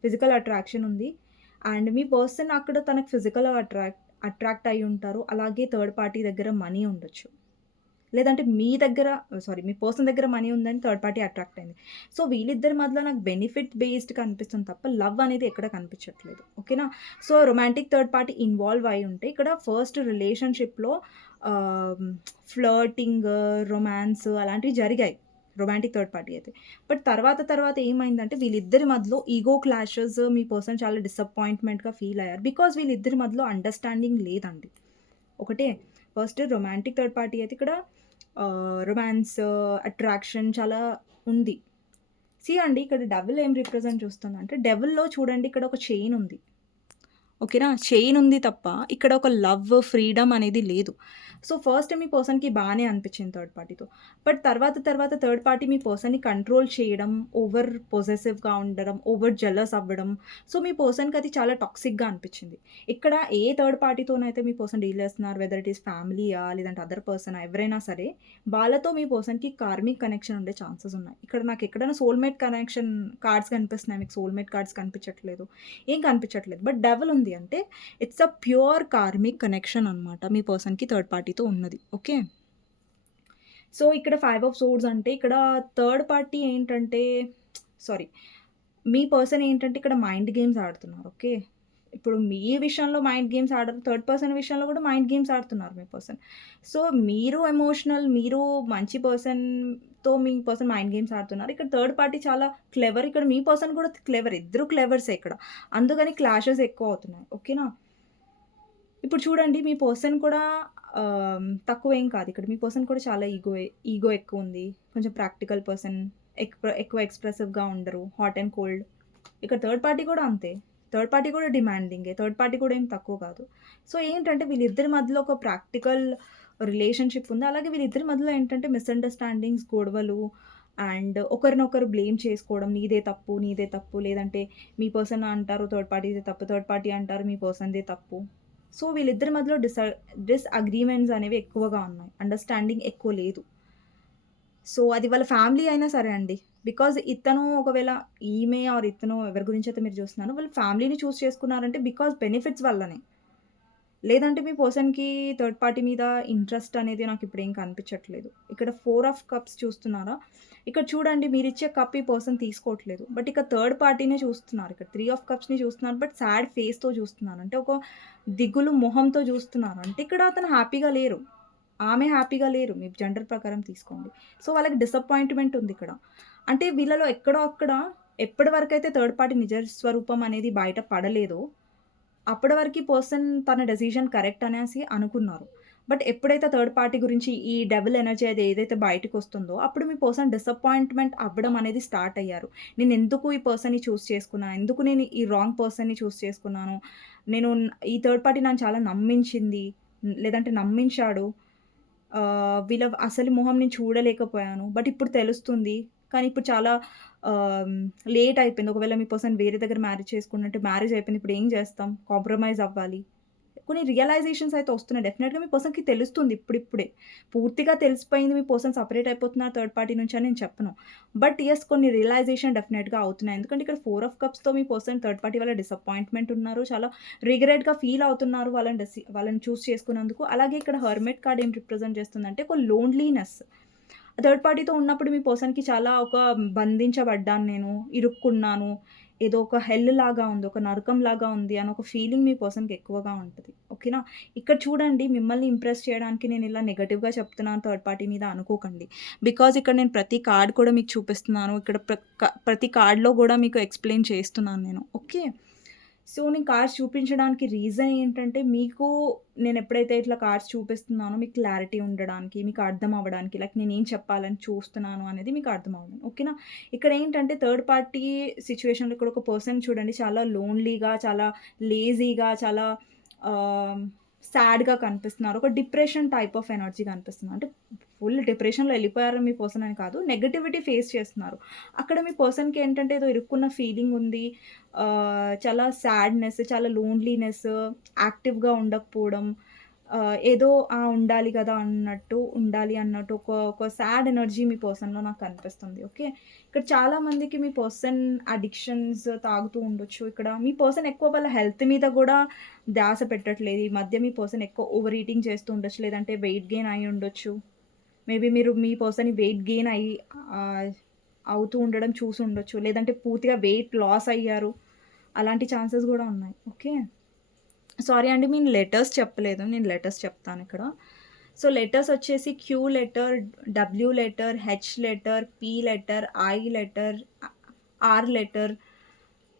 ఫిజికల్ అట్రాక్షన్ ఉంది. అండ్ మీ పర్సన్ అక్కడ తనకు ఫిజికల్‌గా అట్రాక్ట్ అయ్యి ఉంటారు. అలాగే థర్డ్ పార్టీ దగ్గర మనీ ఉండొచ్చు. లేదంటే మీ దగ్గర మీ పర్సన్ దగ్గర మనీ ఉందని థర్డ్ పార్టీ అట్రాక్ట్ అయింది. సో, వీళ్ళిద్దరి మధ్యలో నాకు బెనిఫిట్ బేస్డ్ కనిపిస్తుంది తప్ప లవ్ అనేది ఎక్కడ కనిపించట్లేదు. ఓకేనా? So, romantic third party involve అయ్యి ఉంటే ఇక్కడ ఫస్ట్ రిలేషన్‌షిప్‌లో ఆహ్, ఫ్లర్టింగ్, రొమాన్స్ అలాంటివి జరిగాయి. రొమాంటిక్ థర్డ్ పార్టీ అయితే. బట్ తర్వాత ఏమైందంటే వీళ్ళిద్దరి మధ్యలో ఈగో క్లాషెస్ మీ పర్సన్ చాలా డిసప్పాయింట్‌మెంట్‌గా ఫీల్ అయ్యారు. బికాజ్ వీళ్ళిద్దరి మధ్యలో అండర్‌స్టాండింగ్ లేదండి. ఒకటే ఫస్ట్ రొమాంటిక్ థర్డ్ పార్టీ అయితే ఇక్కడ రొమాన్స్, అట్రాక్షన్ చాలా ఉంది. అండి ఇక్కడ డెవిల్ ఏం రిప్రజెంట్ చూస్తుందంటే, డెవిల్‌లో చూడండి ఇక్కడ ఒక చైన్ ఉంది. ఓకేనా? చైన్ ఉంది తప్ప ఇక్కడ ఒక లవ్, ఫ్రీడమ్ అనేది లేదు. సో, ఫస్ట్ మీ పర్సన్‌కి బానే అనిపించింది థర్డ్ పార్టీతో. బట్ తర్వాత థర్డ్ పార్టీ మీ పర్సన్‌ని కంట్రోల్ చేయడం, ఓవర్ పొసెసివ్‌గా ఉండడం, ఓవర్ జెలస్ అవ్వడం. సో, మీ పర్సన్‌కి అది చాలా టాక్సిక్‌గా అనిపించింది. ఇక్కడ ఏ థర్డ్ పార్టీతోనైతే మీ పర్సన్ డీల్ చేస్తున్నారు, వెదర్ ఇట్ ఈస్ ఫ్యామిలీయా, లేదంటే అదర్ పర్సనా ఎవరైనా సరే, వాళ్ళతో మీ పర్సన్‌కి కార్మిక్ కనెక్షన్ ఉండే ఛాన్సెస్ ఉన్నాయి. ఇక్కడ నాకు ఎక్కడైనా సోల్‌మేట్ కనెక్షన్ కార్డ్స్ కనిపిస్తున్నాయి. మీకు సోల్‌మేట్ కార్డ్స్ కనిపించట్లేదు. ఏం కనిపించట్లేదు. బట్ డెవిల్ ఉంది. ఉంది అంటే it's a pure karmic connection అనమాట మీ పర్సన్‌కి థర్డ్ పార్టీతో ఉన్నది. ఓకే. సో, ఇక్కడ 5 ఆఫ్ సోర్డ్స్ అంటే ఇక్కడ థర్డ్ పార్టీ ఏంటంటే సారీ. మీ పర్సన్ ఏంటంటే ఇక్కడ మైండ్ గేమ్స్ ఆడుతున్నారు. ఓకే. ఇప్పుడు మీ విషయంలో మైండ్ గేమ్స్ ఆడరు. థర్డ్ పర్సన్ విషయంలో కూడా మైండ్ గేమ్స్ ఆడుతున్నారు మీ పర్సన్. సో, మీరు ఎమోషనల్, మీరు మంచి పర్సన్‌తో మీ పర్సన్ మైండ్ గేమ్స్ ఆడుతున్నారు. ఇక్కడ థర్డ్ పార్టీ చాలా క్లెవర్. ఇక్కడ మీ పర్సన్ కూడా క్లెవర్. ఇద్దరు క్లెవర్సే ఇక్కడ. అందుకని క్లాషెస్ ఎక్కువ అవుతున్నాయి. ఓకేనా? ఇప్పుడు చూడండి మీ పర్సన్ కూడా తక్కువేం కాదు. ఇక్కడ మీ పర్సన్ కూడా చాలా ఈగో ఎక్కువుంది. కొంచెం ప్రాక్టికల్ పర్సన్. ఎక్కువ ఎక్స్‌ప్రెసివ్‌గా ఉండరు. Hot and cold. ఇక్కడ థర్డ్ పార్టీ కూడా అంతే. థర్డ్ పార్టీ కూడా డిమాండింగే. థర్డ్ పార్టీ కూడా ఏం తక్కువ కాదు. సో, ఏంటంటే వీళ్ళిద్దరి మధ్యలో ఒక ప్రాక్టికల్ రిలేషన్‌షిప్ ఉంది. అలాగే వీళ్ళిద్దరి మధ్యలో ఏంటంటే మిస్‌అండర్‌స్టాండింగ్స్, గొడవలు అండ్ ఒకరినొకరు బ్లేమ్ చేసుకోవడం. నీదే తప్పు, నీదే తప్పు. లేదంటే మీ పర్సన్ అంటారు థర్డ్ పార్టీదే తప్పు. థర్డ్ పార్టీ అంటారు మీ పర్సన్‌దే తప్పు. సో, వీళ్ళిద్దరి మధ్యలో డిసగ్రీమెంట్స్ అనేవి ఎక్కువగా ఉన్నాయి. అండర్‌స్టాండింగ్ ఎక్కువ లేదు. సో, అది వాళ్ళ ఫ్యామిలీ అయినా సరే అండి. బికాజ్ ఇతను ఒకవేళ ఈమె ఆర్ ఇతను ఎవరి గురించైతే మీరు చూస్తున్నారో వాళ్ళ ఫ్యామిలీని చూజ్ చేసుకున్నారంటే బికాజ్ బెనిఫిట్స్ వల్లనే. లేదంటే మీ పర్సన్‌కి థర్డ్ పార్టీ మీద ఇంట్రెస్ట్ అనేది నాకిప్పుడేం కనిపించట్లేదు. ఇక్కడ 4 ఆఫ్ కప్స్ చూస్తున్నారా? ఇక్కడ చూడండి మీరిచ్చే కప్ ఈ పర్సన్ తీసుకోవట్లేదు. బట్ ఇక థర్డ్ పార్టీనే చూస్తున్నారు. ఇక్కడ 3 ఆఫ్ కప్స్‌ని చూస్తున్నారు. బట్ సాడ్ ఫేస్‌తో చూస్తున్నారు. అంటే ఒక దిగులు మొహంతో చూస్తున్నారు. అంటే ఇక్కడ అతను హ్యాపీగా లేరు. ఆమె హ్యాపీగా లేరు. మీ జెండర్ ప్రకారం తీసుకోండి. సో, వాళ్ళకి డిసప్పాయింట్‌మెంట్ ఉందిక్కడ. అంటే వీళ్ళలో ఎక్కడో అక్కడ ఎప్పటి వరకైతే థర్డ్ పార్టీ నిజ స్వరూపం అనేది బయట పడలేదో అప్పటి వరకి పర్సన్ తన డెసిషన్ కరెక్ట్ అనేసి అనుకున్నారు. బట్ ఎప్పుడైతే థర్డ్ పార్టీ గురించి ఈ డబుల్ ఎనర్జీ అది ఏదైతే బయటకొస్తుందో, అప్పుడు మీ పర్సన్ డిసప్పాయింట్‌మెంట్ అవ్వడం అనేది స్టార్ట్ అయ్యారు. నేనెందుకు ఈ పర్సన్‌ని చూజ్ చేసుకున్నా? ఎందుకు నేను ఈ రాంగ్ పర్సన్‌ని చూజ్ చేసుకున్నాను? ఈ థర్డ్ పార్టీ నన్ను చాలా నమ్మించింది. లేదంటే నమ్మించాడు. వీళ్ళ అసలు మొహం నేను చూడలేకపోయాను. బట్ ఇప్పుడు తెలుస్తుంది. కానీ ఇప్పుడు చాలా ఆహ్, లేట్ అయిపోయింది. ఒకవేళ మీ పర్సన్ వేరే దగ్గర మ్యారేజ్ చేసుకున్నట్టు మ్యారేజ్ అయిపోయింది. ఇప్పుడు ఏం చేస్తాం? కాంప్రమైజ్ అవ్వాలి. కొన్ని రియలైజేషన్స్ అయితే వస్తున్నాయి. డెఫినిట్‌గా మీ పర్సన్‌కి తెలుస్తుంది ఇప్పుడిప్పుడే. పూర్తిగా తెలిసిపోయింది మీ పర్సన్ సెపరేట్ అయిపోతున్నారు థర్డ్ పార్టీ నుంచి అని నేను చెప్పను. బట్ యెస్ కొన్ని రియలైజేషన్ డెఫినిట్‌గా అవుతున్నాయి. ఎందుకంటే ఇక్కడ 4 ఆఫ్ కప్స్‌తో మీ పర్సన్ థర్డ్ పార్టీ వల్ల డిసప్పాయింట్‌మెంట్ ఉన్నారు. చాలా రిగ్రెట్‌గా ఫీల్ అవుతున్నారు వాళ్ళని చూజ్ చేసుకున్నందుకు. అలాగే ఇక్కడ హెర్మిట్ కార్డ్ ఏం రిప్రజెంట్ చేస్తుందంటే ఒక లోన్లీనెస్. థర్డ్ పార్టీతో ఉన్నప్పుడు మీ పర్సన్‌కి చాలా ఒక బంధించబడ్డాను నేను, ఇరుక్కున్నాను. ఏదో ఒక హెల్ లాగా ఉంది. ఒక నరకం లాగా ఉంది అని ఒక ఫీలింగ్ మీ పర్సన్‌కి ఎక్కువగా ఉంటది. ఓకేనా? ఇక్కడ చూడండి మిమ్మల్ని ఇంప్రెస్ చేయడానికి నేను ఇలా నెగెటివ్‌గా చెప్తున్నాను థర్డ్ పార్టీ మీద అనుకోకండి. బికాజ్ ఇక్కడ నేను ప్రతి కార్డ్ కూడా మీకు చూపిస్తున్నాను. ఇక్కడ ప్రతి కార్డ్‌లో గూడా మీకు ఎక్స్‌ప్లెయిన్ చేస్తున్నాను నేను. ఓకే. సో, నేను కార్డ్స్ చూపించడానికి రీజన్ ఏంటంటే, మీకు నేనెప్పుడైతే ఇట్లా కార్డ్స్ చూపిస్తున్నానో మీకు క్లారిటీ ఉండడానికి, మీకు అర్థం అవ్వడానికి, లైక్ నేనేం చెప్పాలని చూస్తున్నాను అనేది మీకు అర్థం అవ్వడం. ఓకేనా? ఇక్కడేంటంటే థర్డ్ పార్టీ సిట్యుయేషన్‌లో ఇక్కడ ఒక పర్సన్ చూడండి చాలా లోన్‌లీగా, చాలా లేజీగా, చాలా ఆహ్, సాడ్‌గా కనిపిస్తున్నారు. ఒక డిప్రెషన్ టైప్ ఆఫ్ ఎనర్జీ కనిపిస్తుంది. అంటే ఫుల్ డిప్రెషన్‌లో ఎళ్ళిపోయారు మీ పర్సన్ అని కాదు. నెగటివిటీ ఫేస్ చేస్తున్నారు. అక్కడ మీ పర్సన్‌కి ఏంటంటే ఏదో ఇరుక్కున్న ఫీలింగ్ ఉంది. చాలా సాడ్‌నెస్, చాలా లోన్లీనెస్, యాక్టివ్‌గా ఉండకపోవడం. ఏదో ఉండాలి గదా! ఉండాలి అన్నట్టు ఒక సాడ్ ఎనర్జీ మీ పర్సన్‌లో నాకు కనిపిస్తుంది. ఓకే. ఇక్కడ చాలా మందికి మీ పర్సన్ అడిక్షన్స్ తాగుతూ ఉండొచ్చు. ఇక్కడ మీ పర్సన్ ఎక్కువ వాళ్ళ హెల్త్ మీద గూడా ధ్యాస పెట్టట్లేదు. ఈ మధ్య మీ పర్సన్ ఎక్కువ ఓవర్ ఈటింగ్ చేస్తూ ఉండొచ్చు. లేదంటే వెయిట్ గెయిన్ అయ్యి ఉండొచ్చు. మేబీ మీరు మీ పర్సన్‌ని వెయిట్ గెయిన్ ఆహ్, అవుతూ ఉండడం చూసుండొచ్చు. లేదంటే పూర్తిగా వెయిట్ లాస్ అయ్యారు. అలాంటి ఛాన్సెస్ గూడా ఉన్నాయి. ఓకే. సారీ అండి. నేను లెటర్స్ చెప్పలేదు. నేను లెటర్స్ చెప్తానిక్కడ. సో, లెటర్స్ వచ్చేసి Q letter, W letter, H letter, P letter, I letter, R letter,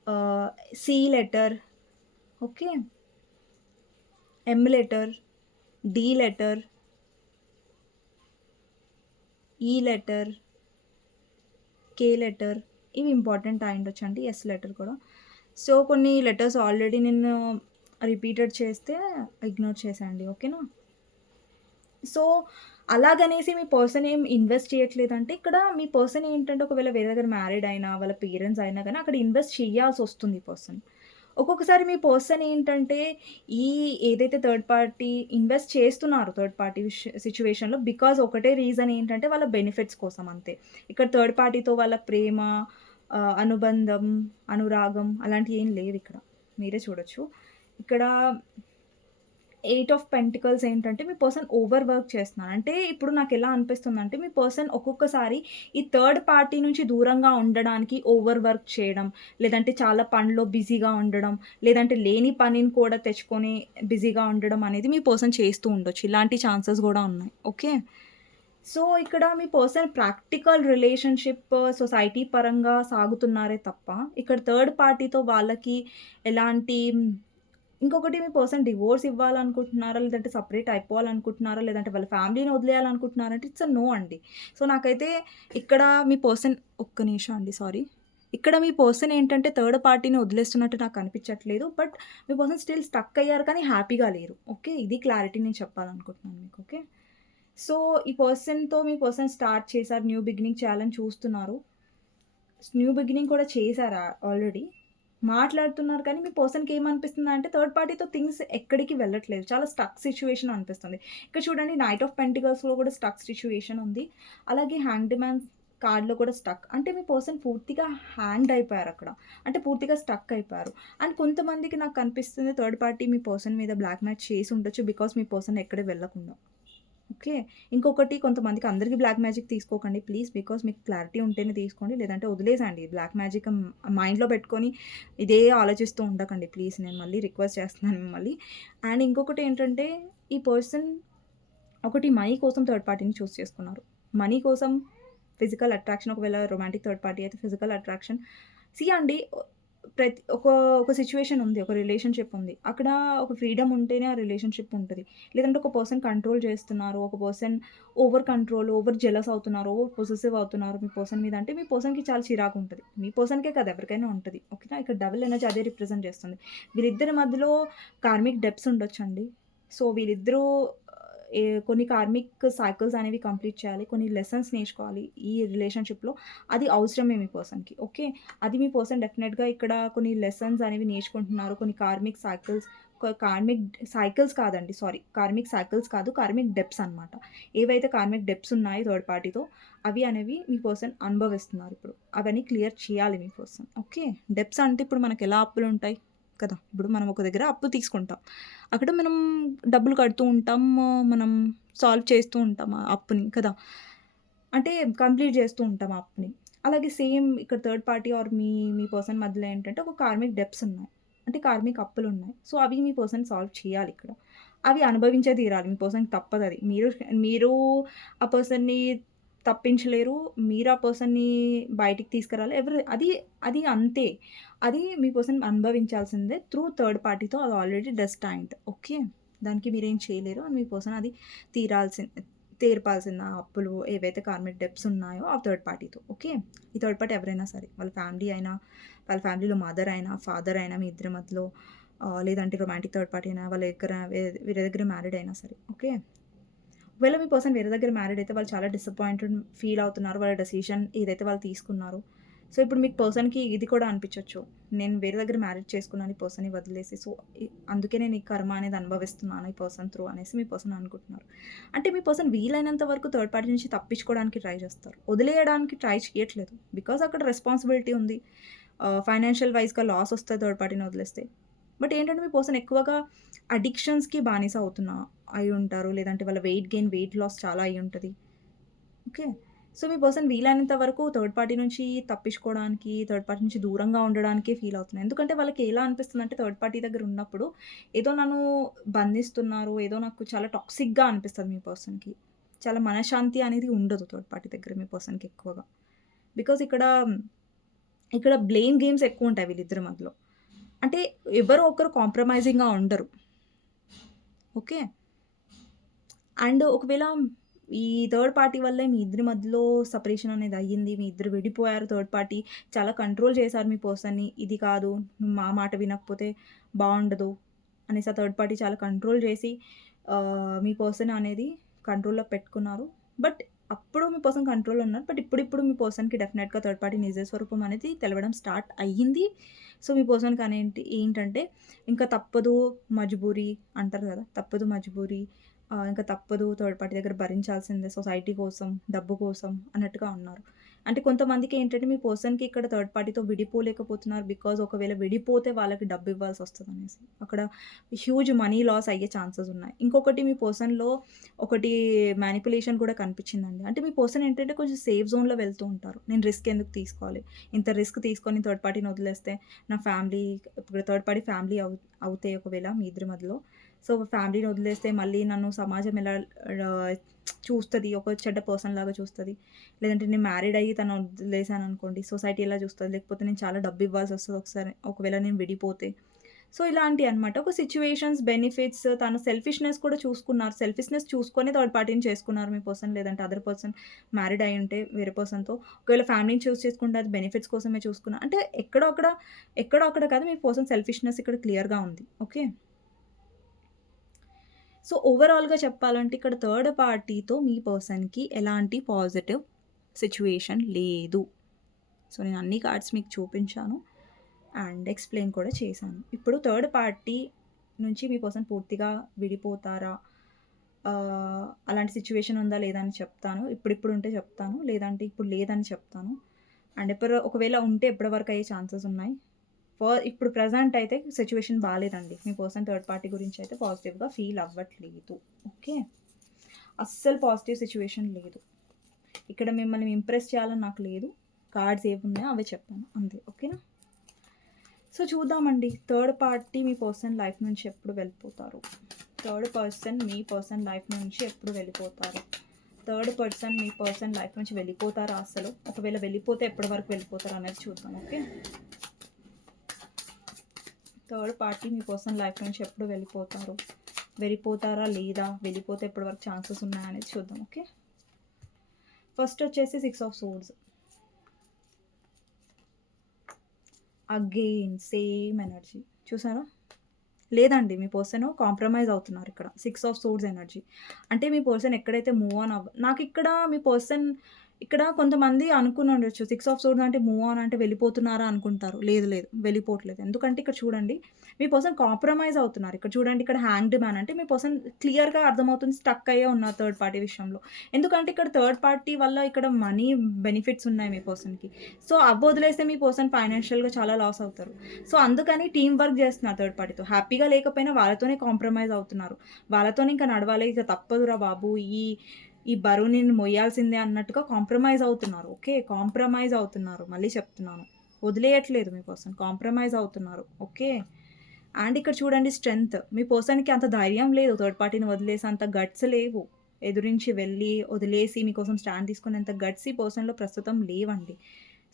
ah, C letter. Okay. M letter, D letter, E letter, K letter ఇవి ఇంపార్టెంట్ అయ్యుండొచ్చండి. ఎస్ లెటర్ కూడా. సో, కొన్ని లెటర్స్ ఆల్రెడీ నేను రిపీటెడ్ చేస్తే ఇగ్నోర్ చేసేయండి. ఓకేనా? సో, అలాగనేసి మీ పర్సన్ ఏం ఇన్వెస్ట్ చేయట్లేదంటే, ఇక్కడ మీ పర్సన్ ఏంటంటే, ఒకవేళ వేరే దగ్గర మ్యారీడ్ అయినా, వాళ్ళ పేరెంట్స్ అయినా గానీ, అక్కడ ఇన్వెస్ట్ చేయాల్సొస్తుంది ఈ పర్సన్. ఒక్కొక్కసారి మీ పర్సన్ ఏంటంటే, ఈ ఏదైతే థర్డ్ పార్టీ ఇన్వెస్ట్ చేస్తున్నారు థర్డ్ పార్టీ సిట్యుయేషన్‌లో బికాజ్ ఒకటే రీజన్ ఏంటంటే, వాళ్ళ బెనిఫిట్స్ కోసం అంతే. ఇక్కడ థర్డ్ పార్టీతో వాళ్ళ ప్రేమ, అనుబంధం, అనురాగం అలాంటియేం లేవిక్కడ. మీరే చూడొచ్చు. ఇక్కడ 8 ఆఫ్ పెంటికల్స్ ఏంటంటే మీ పర్సన్ ఓవర్ వర్క్ చేస్తున్నారు. అంటే ఇప్పుడు నాకెలా అనిపిస్తుందంటే మీ పర్సన్ ఒక్కొక్కసారి ఈ థర్డ్ పార్టీ నుంచి దూరంగా ఉండడానికి ఓవర్ వర్క్ చేయడం, లేదంటే చాలా పనిలో బిజీగా ఉండడం, లేదంటే లేని పనిని కూడా తెచ్చుకొని బిజీగా ఉండడం అనేది మీ పర్సన్ చేస్తూ ఉండొచ్చు. ఇలాంటి ఛాన్సెస్ గూడా ఉన్నాయి. ఓకే. సో, ఇక్కడ మీ పర్సన్ ప్రాక్టికల్ రిలేషన్‌షిప్ సొసైటీ పరంగా సాగుతున్నారే తప్ప, ఇక్కడ థర్డ్ పార్టీతో వాళ్ళకి ఎలాంటి ఇంకొకటి మీ పర్సన్ డివోర్స్ ఇవ్వాలనుకుంటున్నారా? లేదంటే సెపరేట్ అయిపోవాలనుకుంటున్నారా? లేదంటే వాళ్ళ ఫ్యామిలీని వదిలేయాలనుకుంటున్నారా? అంటే ఇట్స్ ఎ నో అండి. సో, నాకైతే ఇక్కడ మీ పర్సన్ ఒక్క నిమిషం అండి సారీ. ఇక్కడ మీ పర్సన్ ఏంటంటే థర్డ్ పార్టీని వదిలేస్తున్నట్టు నాకు కనిపించట్లేదు. But me person still stuck అయ్యారు కానీ హ్యాపీగా లేరు. ఓకే. ఇది క్లారిటీ నేను చెప్పాలనుకుంటున్నాను మీకు. ఓకే. సో, ఈ పర్సన్‌తో మీ పర్సన్ స్టార్ట్ చేశారు. న్యూ బిగినింగ్ చేయాలని చూస్తున్నారు. న్యూ బిగినింగ్ కూడా చేశారా ఆల్రెడీ? మాట్లాడుతున్నారు కానీ మీ పర్సన్‌కి ఏమనిపిస్తుందంటే థర్డ్ పార్టీతో థింగ్స్ ఎక్కడికి వెళ్ళట్లేదు. చాలా స్టక్ సిట్యుయేషన్ అనిపిస్తుంది. ఇక్కడ చూడండి నైట్ ఆఫ్ పెంటికల్స్‌లో కూడా స్టక్ సిట్యుయేషన్ ఉంది. అలాగే హ్యాంగ్డ్ మ్యాన్ కార్డ్‌లో కూడా స్టక్. అంటే మీ పర్సన్ పూర్తిగా హ్యాంగ్డ్ అయిపోయారక్కడ. అంటే పూర్తిగా స్టక్ అయిపోయారు. అండ్ కొంతమందికి నాకు కనిపిస్తుంది థర్డ్ పార్టీ మీ పర్సన్ మీద బ్లాక్ మ్యాచ్ చేసి ఉండొచ్చు. బికాజ్ మీ పర్సన్ ఎక్కడికి వెళ్ళకుండా. ఓకే. ఇంకొకటి కొంతమందికి అందరికి బ్లాక్ మ్యాజిక్ తీసుకోకండి ప్లీజ్. బికాజ్ మీకు క్లారిటీ ఉంటేనే తీసుకోండి. లేదంటే వదిలేసండి. బ్లాక్ మ్యాజిక్ మైండ్‌లో పెట్టుకొని ఇదే ఆలోచిస్తూ ఉండకండి ప్లీజ్. నేను మళ్ళీ రిక్వెస్ట్ చేస్తున్నాను మిమ్మల్ని. అండ్ ఇంకొకటి ఏంటంటే ఈ పర్సన్ ఒకటి మనీ కోసం థర్డ్ పార్టీని చూజ్ చేసుకున్నారు. మనీ కోసం ఫిజికల్ అట్రాక్షన్ ఒకవేళ రొమాంటిక్ థర్డ్ పార్టీ అయితే ఫిజికల్ అట్రాక్షన్. అండి ఒక ఒక సిట్యుయేషన్ ఉంది. ఒక రిలేషన్‌షిప్ ఉంది. అక్కడ ఒక ఫ్రీడమ్ ఉంటేనే ఆ రిలేషన్‌షిప్ ఉంటది. లేదంటే ఒక పర్సన్ కంట్రోల్ చేస్తున్నారు. ఒక person over control, over jealous అవుతున్నారు. ఓవర్ పొసెసివ్ అవుతున్నారు మీ పర్సన్ మీద అంటే మీ పర్సన్‌కి చాలా చిరాకుంటది. మీ పర్సన్‌కే కాదు ఎవరికైనా ఉంటది. ఓకేనా? ఇక్కడ డబుల్ ఎనర్జీ అదే రిప్రజెంట్ చేస్తుంది. వీళ్ళిద్దరి మధ్యలో కార్మిక్ డెప్త్స్ ఉండొచ్చండి. సో, వీళ్ళిద్దరూ కొన్ని కార్మిక్ సైకిల్స్ అనేవి కంప్లీట్ చేయాలి. కొన్ని లెసన్స్ నేర్చుకోవాలి ఈ రిలేషన్‌షిప్‌లో. అది అవసరమే మీ పర్సన్‌కి. ఓకే. అది మీ పర్సన్ డెఫినెట్‌గా ఇక్కడ కొన్ని లెసన్స్ అనేవి నేర్చుకుంటున్నారు. కొన్ని కార్మిక్ సైకిల్స్ కార్మిక్ సైకిల్స్ కాదండి సారీ. కార్మిక్ సైకిల్స్ కాదు. కార్మిక్ డెప్త్స్ అనమాట. ఏవైతే కార్మిక్ డెప్త్స్ ఉన్నాయో థర్డ్ పార్టీతో అవి అనేవి మీ పర్సన్ అనుభవిస్తున్నారు ఇప్పుడు. అవన్నీ క్లియర్ చేయాలి మీ పర్సన్. ఓకే. డెప్త్స్ అంటే ఇప్పుడు మనకెలా అప్పులుంటాయి కదా! ఇప్పుడు మనం ఒక దగ్గర అప్పు తీసుకుంటాం. అక్కడ మనం డబ్బులు కడుతూ ఉంటాం. మనం సాల్వ్ చేస్తూ ఉంటాం ఆ అప్పుని కదా! అంటే కంప్లీట్ చేస్తూ ఉంటాం ఆ అప్పుని. అలాగే సేమ్ ఇక్కడ third party or me person మధ్యలో ఏంటంటే ఒక కార్మిక్ డెబ్ట్స్ ఉన్నాయి. అంటే కార్మిక్ అప్పులున్నాయి. సో, అవి మీ పర్సన్ సాల్వ్ చేయాలిక్కడ. అవి అనుభవించే తీరాలి. మీ పర్సన్‌కి తప్పదది. మీరు ఆ పర్సన్‌ని తప్పించలేరు. మీరు ఆ పర్సన్‌ని బయటికి తీసుకురాలి. అది అది అంతే. అది మీ పర్సన్ అనుభవించాల్సిందే త్రూ థర్డ్ పార్టీతో అది ఆల్రెడీ డెస్టైన్డ్. ఓకే. దానికి మీరేం చేయలేరు. అండ్ మీ పర్సన్ అది తీర్పాల్సిన ఆ అప్పులు ఏవైతే కార్మిక్ డెబ్ట్స్ ఉన్నాయో ఆ థర్డ్ పార్టీతో. ఓకే. ఈ థర్డ్ పార్టీ ఎవరైనా సరే వాళ్ళ ఫ్యామిలీ అయినా, వాళ్ళ ఫ్యామిలీలో మదర్ అయినా, ఫాదర్ అయినా మీ ఇద్దరి మధ్యలో లేదంటే రొమాంటిక్ థర్డ్ పార్టీ అయినా వాళ్ళ దగ్గర వేరే దగ్గర మ్యారీడ్ అయినా సరే. ఓకే. ఒకవేళ మీ పర్సన్ వేరే దగ్గర మ్యారీడ్ అయితే వాళ్ళు చాలా డిసప్పాయింటెడ్ ఫీల్ అవుతున్నారు. వాళ్ళ డెసిషన్ ఏదైతే వాళ్ళు తీసుకున్నారో. సో, ఇప్పుడు మీకు పర్సన్‌కి ఇది కూడా అనిపించొచ్చు. నేను వేరే దగ్గర మ్యారేజ్ చేసుకున్నాను ఈ పర్సన్‌ని వదిలేసి. సో, అందుకే నేను ఈ కర్మ అనేది అనుభవిస్తున్నాను ఈ పర్సన్ త్రూ అనేసి మీ పర్సన్ అనుకుంటున్నారు. అంటే మీ పర్సన్ వీలైనంత వరకు థర్డ్ పార్టీ నుంచి తప్పించుకోవడానికి ట్రై చేస్తారు. వదిలేయడానికి ట్రై చేయట్లేదు. బికాజ్ అక్కడ రెస్పాన్సిబిలిటీ ఉంది. ఫైనాన్షియల్ వైస్‌గా లాస్ వస్తది థర్డ్ పార్టీని వదిలేస్తే. బట్ ఏంటంటే మీ పర్సన్ ఎక్కువగా అడిక్షన్స్‌కి బానిస అయ్యుంటారు. లేదంటే వాళ్ళ వెయిట్ లాస్ చాలా అయ్యుంటది. ఓకే. సో, మీ పర్సన్ వీలైనంత వరకు థర్డ్ పార్టీ నుంచి తప్పించుకోవడానికి, థర్డ్ పార్టీ నుంచి దూరంగా ఉండడానికే ఫీల్ అవుతున్నారు. ఎందుకంటే వాళ్ళకి ఎలా అనిపిస్తుందంటే థర్డ్ పార్టీ దగ్గర ఉన్నప్పుడు ఏదో నన్ను బంధిస్తున్నారు, ఏదో నాకు చాలా టాక్సిక్‌గా అనిపిస్తది మీ పర్సన్‌కి. చాలా మనశ్శాంతి అనేది ఉండదు థర్డ్ పార్టీ దగ్గర మీ పర్సన్‌కి ఎక్కువగా. బికాజ్ ఇక్కడ బ్లేమ్ గేమ్స్ ఎక్కువుంటాయి వీళ్ళిద్దరి మధ్యలో. అంటే ఎవరో ఒకరు కాంప్రమైజింగ్‌గా ఉండరు. ఓకే. అండ్ ఒకవేళ ఈ థర్డ్ పార్టీ వల్లే మీ ఇద్దరి మధ్యలో సెపరేషన్ అనేది అయ్యింది. మీ ఇద్దరు విడిపోయారు. థర్డ్ పార్టీ చాలా కంట్రోల్ చేశారు మీ పర్సన్‌ని. ఇది కాదు, నువ్వు మా మాట వినకపోతే బావుండదు అనేసి ఆ థర్డ్ పార్టీ చాలా కంట్రోల్ చేసి మీ పర్సన్ అనేది కంట్రోల్‌లో పెట్టుకున్నారు. బట్ అప్పుడు మీ పర్సన్ కంట్రోల్‌లో ఉన్నారు. బట్ ఇప్పుడిప్పుడు మీ పర్సన్‌కి డెఫినెట్‌గా థర్డ్ పార్టీ నిజ స్వరూపం అనేది తెలవడం స్టార్ట్ అయ్యింది. సో, మీ పర్సన్‌కి ఏంటంటే ఇంకా తప్పదు మజ్బూరి అంటారు కదా! తప్పదు మజ్బూరి ఇంకా తప్పదు థర్డ్ పార్టీ దగ్గర భరించాల్సిందే సొసైటీ కోసం, డబ్బు కోసం అన్నట్టుగా ఉన్నారు. అంటే కొంతమందికి ఏంటంటే మీ పర్సన్‌కి ఇక్కడ థర్డ్ పార్టీతో విడిపోలేకపోతున్నారు. బికాజ్ ఒకవేళ విడిపోతే వాళ్ళకి డబ్బు ఇవ్వాల్సొస్తదనేసి. అక్కడ హ్యూజ్ మనీ లాస్ అయ్యే ఛాన్సెస్ ఉన్నాయి. ఇంకొకటి మీ పర్సన్‌లో ఒకటి మ్యానిప్యులేషన్ కూడా కనిపించిందండి. అంటే మీ పర్సన్ ఏంటంటే కొంచెం సేఫ్ జోన్‌లో వెళ్తూ ఉంటారు. నేను రిస్క్ ఎందుకు తీసుకోవాలి? ఇంత రిస్క్ తీసుకొని థర్డ్ పార్టీని వదిలేస్తే నా ఫ్యామిలీ ఇప్పుడు థర్డ్ పార్టీ ఫ్యామిలీ అవుతే ఒకవేళ మీ ఇద్దరి మధ్యలో. సో, ఫ్యామిలీని వదిలేస్తే మళ్ళీ నన్ను సమాజం ఎలా చూస్తది. ఒక చెడ్డ పర్సన్‌లాగా చూస్తది. లేదంటే నేను మ్యారీడ్ అయ్యి తనను వదిలేసాననుకోండి, సొసైటీ ఎలా చూస్తది? లేకపోతే నేను చాలా డబ్బు ఇవ్వాల్సొస్తది ఒకసారి ఒకవేళ నేను విడిపోతే. సో, ఇలాంటియనమాట. ఒక సిట్యుయేషన్స్, బెనిఫిట్స్ తన సెల్ఫిష్‌నెస్ కూడా చూసుకున్నారు. సెల్ఫిష్‌నెస్ చూసుకొనే థర్డ్ పార్టీని చేసుకున్నారు మీ పర్సన్. లేదంటే అదర్ పర్సన్ మ్యారీడ్ అయ్యుంటే వేరే పర్సన్‌తో. ఒకవేళ ఫ్యామిలీని చూజ్ చేసుకుంటే అది బెనిఫిట్స్ కోసమే చూసుకున్నా. అంటే ఎక్కడో అక్కడ కాదు మీ పర్సన్ సెల్ఫిష్‌నెస్ ఇక్కడ క్లియర్‌గా ఉంది. ఓకే. సో, ఓవరాల్‌గా చెప్పాలంటే ఇక్కడ థర్డ్ పార్టీతో మీ పర్సన్‌కి ఎలాంటి పాజిటివ్ సిట్యుయేషన్ లేదు. సో, నేను అన్ని కార్డ్స్ మీకు చూపించాను. అండ్ ఎక్స్‌ప్లెయిన్ కూడా చేశాను. ఇప్పుడు థర్డ్ పార్టీ నుంచి మీ పర్సన్ పూర్తిగా విడిపోతారా? అలాంటి సిట్యుయేషన్ ఉందా? లేదా? అని చెప్తాను. ఇప్పుడిప్పుడు ఉంటే చెప్తాను. లేదంటే ఇప్పుడు లేదని చెప్తాను. అండ్ ఒకవేళ ఉంటే ఎప్పటి వరకు అయ్యే ఛాన్సెస్ ఉన్నాయి? ఇప్పుడు ప్రెజెంట్ అయితే సిట్యుయేషన్ బాలేదండి. మీ పర్సన్ థర్డ్ పార్టీ గురించి అయితే పాజిటివ్‌గా ఫీల్ అవ్వట్లేదు. ఓకే. అస్సలు పాజిటివ్ సిట్యుయేషన్ లేదు. ఇక్కడ మిమ్మల్ని ఇంప్రెస్ చేయాలని నాకు లేదు. కార్డ్స్ ఏవున్నాయో అవే చెప్పాను అంతే. ఓకేనా? సో, చూద్దామండి. థర్డ్ పార్టీ మీ పర్సన్ లైఫ్ నుంచి ఎప్పుడు వెళ్ళిపోతారు? థర్డ్ పర్సన్ మీ పర్సన్ లైఫ్ నుంచి ఎప్పుడు వెళ్ళిపోతారు? థర్డ్ పర్సన్ మీ పర్సన్ లైఫ్ నుంచి వెళ్ళిపోతారా అసలు? ఒకవేళ వెళ్ళిపోతే ఎప్పటి వరకు వెళ్ళిపోతారు అనేది చూద్దాం. ఓకే. థర్డ్ పార్టీ మీ పర్సన్ లైఫ్ నుంచి ఎప్పుడు వెళ్ళిపోతారు? వెళ్ళిపోతారా లేదా? వెళ్ళిపోతే ఎప్పటి వరకు ఛాన్సెస్ ఉన్నాయా అనేది చూద్దాం. ఓకే. ఫస్ట్ వచ్చేసి 6 of swords. Again same energy చూసారా? లేదండి. మీ పర్సన్ కాంప్రమైజ్ అవుతున్నారు ఇక్కడ. 6 ఆఫ్ సోర్డ్స్ ఎనర్జీ. అంటే మీ పర్సన్ ఎక్కడైతే మూవ్ ఆన్ నాకిక్కడ మీ పర్సన్ ఇక్కడ కొంతమంది అనుకుని ఉండొచ్చు. 6 ఆఫ్ సోర్డ్స్ అంటే మూవ్ ఆన్ అంటే వెళ్ళిపోతున్నారా అనుకుంటారు. లేదు లేదు. వెళ్ళిపోవట్లేదు. ఎందుకంటే ఇక్కడ చూడండి మీ పర్సన్ కాంప్రమైజ్ అవుతున్నారు. ఇక్కడ చూడండి ఇక్కడ హ్యాంగ్డ్ మ్యాన్ అంటే మీ పర్సన్ క్లియర్‌గా అర్థమవుతుంది స్టక్ అయ్యే ఉన్నారు థర్డ్ పార్టీ విషయంలో. ఎందుకంటే ఇక్కడ థర్డ్ పార్టీ వల్ల ఇక్కడ మనీ బెనిఫిట్స్ ఉన్నాయి మీ పర్సన్‌కి. సో, అవి వదిలేస్తే మీ పర్సన్ ఫైనాన్షియల్‌గా చాలా లాస్ అవుతారు. సో, అందుకని టీమ్ వర్క్ చేస్తున్నారు థర్డ్ పార్టీతో. హ్యాపీగా లేకపోయినా వాళ్ళతోనే కాంప్రమైజ్ అవుతున్నారు. వాళ్ళతోనే ఇంకా నడవాలి. ఇక తప్పదురా బాబు! ఈ బరువు నేను మొయ్యాల్సిందే అన్నట్టుగా కాంప్రమైజ్ అవుతున్నారు. ఓకే. కాంప్రమైజ్ అవుతున్నారు. మళ్ళీ చెప్తున్నాను. వదిలేయట్లేదు మీ పర్సన్. కాంప్రమైజ్ అవుతున్నారు. ఓకే. అండ్ ఇక్కడ చూడండి స్ట్రెంగ్త్. మీ పర్సన్‌కి అంత ధైర్యం లేదు. థర్డ్ పార్టీని వదిలేసి అంత గట్స్ లేవు. ఎదురించి వెళ్ళి వదిలేసి మీకోసం స్టాండ్ తీసుకునేంత గట్స్ ఈ పర్సన్‌లో ప్రస్తుతం లేవండి.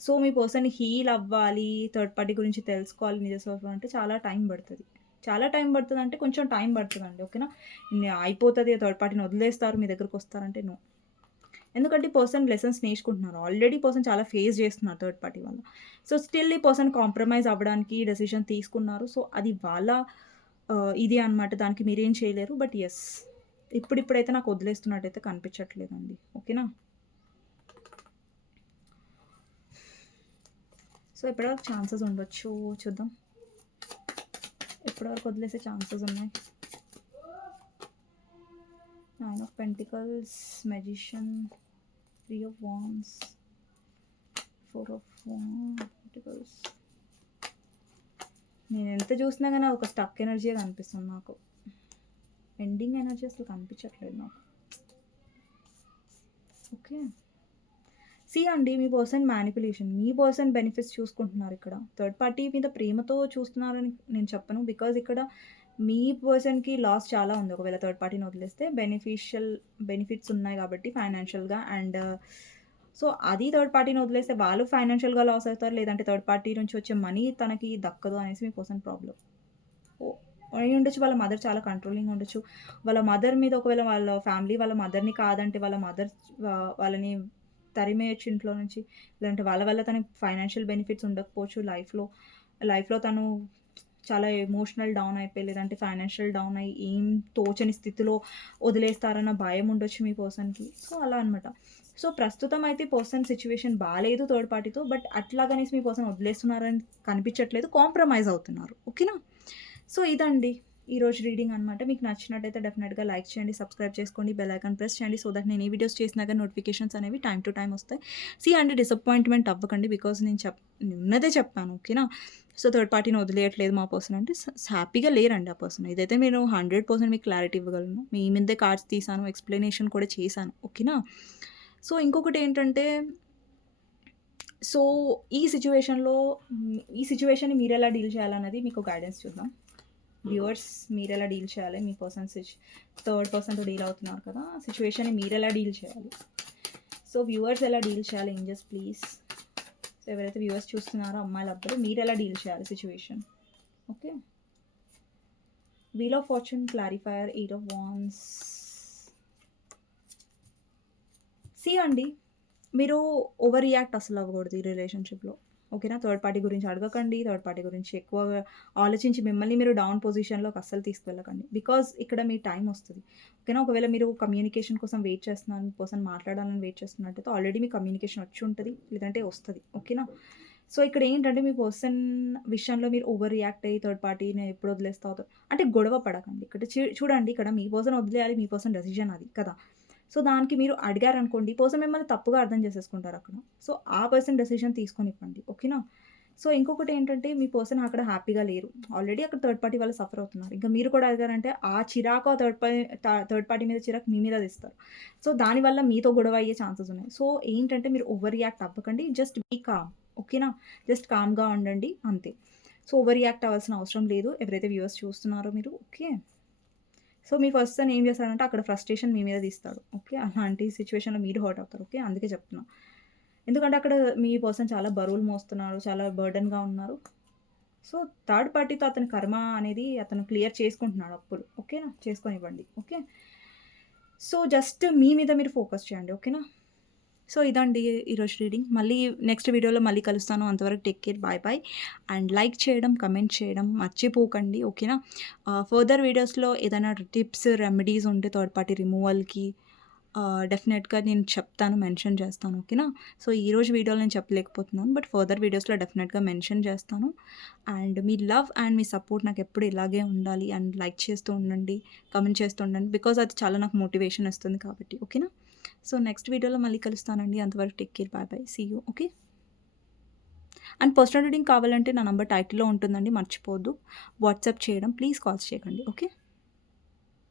సో, మీ పర్సన్ హీల్ అవ్వాలి, థర్డ్ పార్టీ గురించి తెలుసుకోవాలి నిజ స్వరూపం అంటే చాలా టైం పడతది. చాలా టైం పడతదంటే కొంచెం టైం పడతదండి. ఓకేనా? అయిపోతది థర్డ్ పార్టీని వదిలేస్తారు మీ దగ్గరకొస్తారంటే నో. ఎందుకంటే ఈ పర్సన్ లెసన్స్ నేర్చుకుంటున్నారు. ఆల్రెడీ పర్సన్ చాలా ఫేస్ చేస్తున్నారు థర్డ్ పార్టీ వల్ల. సో, స్టిల్ ఈ పర్సన్ కాంప్రమైజ్ అవ్వడానికి డెసిషన్ తీసుకున్నారు. సో, అది వాళ్ళ ఇది అనమాట. దానికి మీరేం చేయలేరు. But yes. ఇప్పుడిప్పుడైతే నాకు వదిలేస్తున్నట్టయితే కనిపించట్లేదండి. ఓకేనా? సో, ఎప్పటివరకు ఛాన్సెస్ ఉండొచ్చు చూద్దాం. ఎప్పటివరకు వదిలేసే ఛాన్సెస్ ఉన్నాయి? 9 of pentacles, magician, 3 of wands, 4 of pentacles. నేను ఎంత చూసినా గానీ ఒక స్టక్ ఎనర్జీయే కనిపిస్తుంది నాకు. ఎండింగ్ ఎనర్జీ అసలు కనిపించట్లేదు నాకు. ఓకే. అండి మీ పర్సన్ మ్యానిపులేషన్. మీ పర్సన్ బెనిఫిట్స్ చూసుకుంటున్నారు ఇక్కడ. థర్డ్ పార్టీ మీద ప్రేమతో చూస్తున్నారని నేను చెప్పను. బికాజ్ ఇక్కడ మీ పర్సన్‌కి లాస్ చాలా ఉంది. ఒకవేళ థర్డ్ పార్టీని వదిలేస్తే బెనిఫిట్స్ ఉన్నాయి కాబట్టి ఫైనాన్షియల్‌గా అండ్ సో, అది థర్డ్ పార్టీని వదిలేస్తే వాళ్ళు ఫైనాన్షియల్‌గా లాస్ అవుతారు. లేదంటే థర్డ్ పార్టీ నుంచి వచ్చే మనీ తనకి దక్కదు అనేసి మీ పర్సన్ ప్రాబ్లమ్. అయ్యుండొచ్చు. వాళ్ళ మదర్ చాలా కంట్రోలింగ్ ఉండొచ్చు. వాళ్ళ మదర్ మీద ఒకవేళ వాళ్ళ ఫ్యామిలీ వాళ్ళ మదర్‌ని కాదంటే వాళ్ళ మదర్ వాళ్ళని తరిమేయొచ్చు ఇంట్లో నుంచి. లేదంటే వాళ్ళ వల్ల తనకి ఫైనాన్షియల్ బెనిఫిట్స్ ఉండకపోవచ్చు లైఫ్‌లో తను చాలా ఎమోషనల్ డౌన్ అయిపోయి, లేదంటే ఫైనాన్షియల్ డౌన్ అయ్యి, ఏం తోచని స్థితిలో వదిలేస్తారన్న భయం ఉండొచ్చు మీ పర్సన్‌కి. సో, అలా అనమాట. సో, ప్రస్తుతం అయితే పర్సన్ సిట్యుయేషన్ బాలేదు థర్డ్ పార్టీతో. బట్ అట్లాగనేసి మీ పర్సన్ వదిలేస్తున్నారని కనిపించట్లేదు. కాంప్రమైజ్ అవుతున్నారు. ఓకేనా? సో, ఇదండి. ఈరోజు రీడింగ్ అనమాట. మీకు నచ్చినట్టయితే డెఫినెట్‌గా లైక్ చేయండి, సబ్స్క్రైబ్ చేసుకోండి, బెల్ ఐకాన్ ప్రెస్ చేయండి. సో దట్ నేను ఏ వీడియోస్ చేసినా గాని నోటిఫికేషన్స్ అనేవి టైమ్ టు టైమ్ వస్తాయి. అండ్ డిసప్పాయింట్‌మెంట్ అవ్వకండి. బికాజ్ ఉన్నదే చెప్పాను. ఓకేనా? సో థర్డ్ పార్టీని వదిలేయట్లేదు మా పర్సన్ అంటే హ్యాపీగా లేరండి ఆ పర్సన్. ఇదైతే నేను 100% మీకు క్లారిటీ ఇవ్వగలను. మీ మీదే కార్డ్స్ తీసాను, ఎక్స్‌ప్లనేషన్ కూడా చేశాను. ఓకేనా? సో ఇంకొకటేంటంటే సో ఈ సిట్యుయేషన్‌ని మీరెలా డీల్ చేయాలన్నది మీకు గైడెన్స్ చూద్దాం. వ్యూవర్స్ మీరెలా డీల్ చేయాలి? మీ థర్డ్ పర్సన్‌తో డీల్ అవుతున్నారు కదా! సిట్యుయేషన్‌ని మీరెలా డీల్ చేయాలి? సో వ్యూవర్స్ ఎలా డీల్ చేయాలి? Angels please. సో ఎవరైతే వ్యూవర్స్ చూస్తున్నారో అమ్మాయిలు, అబ్బాయిలు మీరెలా డీల్ చేయాలి situation? Okay. Wheel of fortune, clarifier, 8 of wands. అండి. మీరు ఓవర్ రియాక్ట్ అసలు అవ్వకూడదు ఈ రిలేషన్‌షిప్‌లో. ఓకేనా? థర్డ్ పార్టీ గురించి అడగకండి. థర్డ్ పార్టీ గురించి ఎక్కువగా ఆలోచించి మిమ్మల్ని మీరు డౌన్ పొజిషన్‌లోకి అస్సలు తీసుకువెళ్ళకండి. బికాజ్ ఇక్కడ మీ టైమ్ వస్తది. ఓకేనా? ఒకవేళ మీరు కమ్యూనికేషన్ కోసం వెయిట్ చేస్తున్నారు, మీ పర్సన్ మాట్లాడాలని వెయిట్ చేస్తున్నట్టయితే ఆల్రెడీ మీ కమ్యూనికేషన్ వచ్చి ఉంటది. లేదంటే వస్తది. ఓకేనా? సో ఇక్కడ ఏంటంటే మీ పర్సన్ విషయంలో మీరు ఓవర్ రియాక్ట్ అయ్యి థర్డ్ పార్టీని ఎప్పుడు వదిలేస్తావు అంటే గొడవ పడకండి. ఇక్కడ చూడండి, ఇక్కడ మీ పర్సన్ వదిలేయాలి. మీ పర్సన్ డెసిషన్ అది కదా! సో దానికి మీరు అడిగారనుకోండి, పర్సన్ మిమ్మల్ని తప్పుగా అర్థం చేసేసుకుంటారక్కడ. సో ఆ పర్సన్ డెసిషన్ తీసుకొనివ్వండి. ఓకేనా? సో ఇంకొకటేంటంటే మీ పర్సన్ అక్కడ హ్యాపీగా లేరు. ఆల్రెడీ అక్కడ థర్డ్ పార్టీ వాళ్ళు సఫర్ అవుతున్నారు. ఇంకా మీరు కూడా అడిగారంటే ఆ చిరాకు ఆ థర్డ్ పార్టీ మీద చిరాకు మీ మీద తెస్తారు. సో దానివల్ల మీతో గొడవ అయ్యే ఛాన్సెస్ ఉన్నాయి. సో ఏంటంటే మీరు ఓవర్ రియాక్ట్ అవ్వకండి. Just be calm. ఓకేనా? జస్ట్ కామ్‌గా ఉండండి అంతే. సో ఓవర్ రియాక్ట్ అవ్వాల్సిన అవసరం లేదు. ఎవరైతే వ్యూవర్స్ చూస్తున్నారో మీరు. ఓకే. సో మీ పర్సన్ ఏం చేస్తాడంటే అక్కడ ఫ్రస్ట్రేషన్ మీ మీద తీస్తాడు. ఓకే. అలాంటి సిట్యుయేషన్‌లో మీరు హర్ట్ అవుతారు. ఓకే. అందుకే చెప్తున్నా. ఎందుకంటే అక్కడ మీ పర్సన్ చాలా బరువులు మోస్తున్నారు. చాలా బర్డెన్‌గా ఉన్నారు. సో థర్డ్ పార్టీతో అతని కర్మ అనేది అతను క్లియర్ చేసుకుంటున్నాడు అప్పులు. ఓకేనా? చేసుకొనివ్వండి. ఓకే. సో జస్ట్ మీ మీద మీరు ఫోకస్ చేయండి. ఓకేనా? సో ఇదండి ఈరోజు రీడింగ్. మళ్ళీ నెక్స్ట్ వీడియోలో మళ్ళీ కలుస్తాను. అంతవరకు take care. Bye bye. And like చేయడం, కమెంట్ చేయడం మర్చిపోకండి. ఓకేనా? ఫర్దర్ వీడియోస్‌లో ఏదైనా టిప్స్, రెమెడీస్ ఉంటే థర్డ్ పార్టీ రిమూవల్‌కి డెఫినెట్‌గా నేను చెప్తాను, మెన్షన్ చేస్తాను. ఓకేనా? సో ఈరోజు వీడియోలో నేను చెప్పలేకపోతున్నాను. బట్ ఫర్దర్ వీడియోస్‌లో డెఫినెట్‌గా మెన్షన్ చేస్తాను. And me love and me support నాకు ఎప్పుడు ఇలాగే ఉండాలి. అండ్ లైక్ చేస్తూ ఉండండి, కమెంట్ చేస్తూ ఉండండి. బికాజ్ అది చాలా నాకు మోటివేషన్ ఇస్తుంది కాబట్టి. ఓకేనా? సో నెక్స్ట్ వీడియోలో మళ్ళీ కలుస్తానండి. అంతవరకు take care. Bye bye. See you. Okay. And personal reading కావాలంటే నా నంబర్ టైటిల్‌లో ఉంటుందండి. మర్చిపోవద్దు. వాట్సాప్ చేయడం, ప్లీజ్ కాల్స్ చేయకండి. ఓకే.